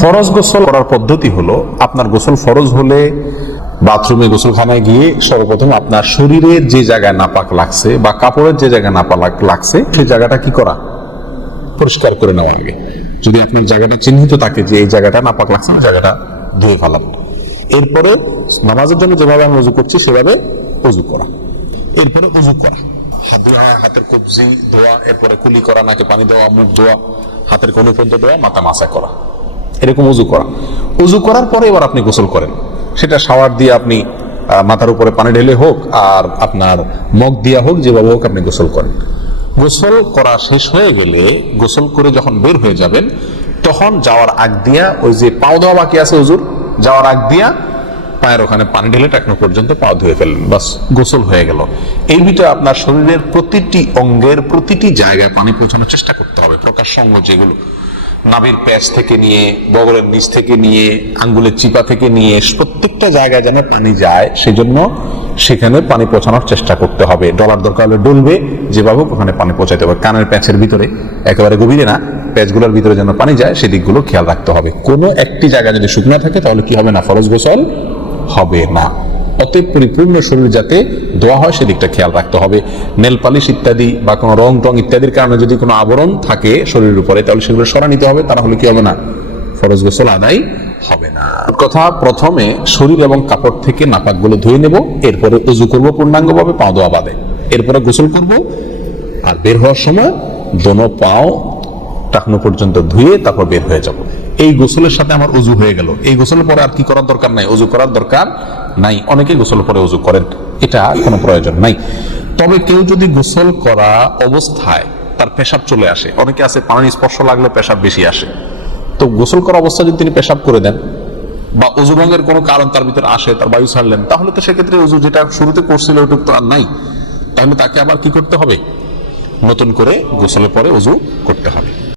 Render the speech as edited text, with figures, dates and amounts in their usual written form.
ফরজ গোসল করার পদ্ধতি হলো, আপনার গোসল ফরজ হলে বাথরুমে গোসলখানায় গিয়ে সর্বপ্রথম আপনার শরীরের যে জায়গায় নাপাক লাগছে বা কাপড়ের যে জায়গায় নাপাক লাগছে সেই জায়গাটা কি করা, পরিষ্কার করে নেওয়া আগে। যদি আপনার জায়গাটা চিহ্নিত থাকে যে এই জায়গাটা নাপাক লাগছে, ওই জায়গাটা ধুয়ে ফেলান। এরপরে নামাজের জন্য যেভাবে আমি ওযু করছি সেভাবে ওযু করা। এরপরে ওযু করা, হাত ধোয়া, হাতের কবজি ধোয়া, এরপরে কুলি করা, নাকে পানি দেওয়া, মুখ ধোয়া, হাতের কনুই পর্যন্ত ধোয়া, মাথা মাসা করা, এরকম ওযু করা। ওযু করার পরে এবার আপনি গোসল করেন। সেটা শাওয়ার দিয়ে আপনি মাথার উপরে পানি ঢেলে হোক আর আপনার মগ দিয়া হোক, যেভাবে হোক আপনি গোসল করেন। গোসল করা শেষ হয়ে গেলে, গোসল করে যখন বের হয়ে যাবেন, তখন যাওয়ার আগ দিয়া ওই যে পাও দেওয়া বাকি আছে ওযুর, যাওয়ার আগ দিয়া পায়ের ওখানে পানি ঢেলে টাকনো পর্যন্ত পা ধুয়ে ফেললেন, বাস গোসল হয়ে গেল। এই ভিতরে আপনার শরীরের প্রতিটি অঙ্গের প্রতিটি জায়গায় পানি পৌঁছানোর চেষ্টা করতে হবে। প্রকাশ্য অঙ্গ যেগুলো, নাভির প্যাচ থেকে নিয়ে, বগলের নিচ থেকে নিয়ে, আঙ্গুলের চিপা থেকে নিয়ে, প্রত্যেকটা জায়গায় যেন পানি যায়, সেজন্য সেখানে পানি পৌঁছানোর চেষ্টা করতে হবে। ডলার দরকার হলে ডলবে, যেভাবে ওখানে পানি পৌঁছাতে হবে। কানের প্যাচের ভিতরে, একেবারে গভীরে না, প্যাচগুলোর ভিতরে যেন পানি যায় সেদিকগুলো খেয়াল রাখতে হবে। কোনো একটি জায়গা যদি শুকনো থাকে তাহলে কি হবে না, ফরজ গোসল হবে না। অতএব পরিপূর্ণ শরীর যাতে ধোয়া হয় সেদিকটা খেয়াল রাখতে হবে। নেল পালিশ ইত্যাদি বা কোনো রং টং ইত্যাদির কারণে যদি কোনো আবরণ থাকে শরীরের উপরে, তাহলে সেগুলো সরা নিতে হবে, তা না হলে কি হবে না, ফরজ গোসল আদায় হবে না। কথা, প্রথমে শরীর এবং কাপড় থেকে নাপাকগুলো ধুয়ে নেব, এরপরে ওযু করব পূর্ণাঙ্গভাবে, পা ধোয়া বাদে। এরপরে গোসল করব, আর বের হওয়ার সময় দোনো পাও টাকনো পর্যন্ত ধুয়ে তারপর বের হয়ে যাব। এই গোসলের সাথে আমার ওযু হয়ে গেল। এই গোসলের পরে আর কি করার দরকার নাই, ওযু করার দরকার নাই। অনেকে গোসলের পরে ওযু করেন, এটা কোনো প্রয়োজন নাই। তবে কেউ যদি গোসল করা অবস্থায় তার পেশাব চলে আসে, অনেকে আছে পানির স্পর্শ লাগলে পেশাব বেশি আসে, তো গোসল করা অবস্থায় যদি তিনি পেশাব করে দেন বা ওযু ভঙ্গের কোনো কারণ তার ভিতরে আসে, তার বায়ু ছাড়লেন, তাহলে তো সেক্ষেত্রে ওযু যেটা শুরুতে করছিল ওটুক তো আর নাই। তাহলে তাকে আবার কি করতে হবে, নতুন করে গোসলের পরে ওযু করতে হবে।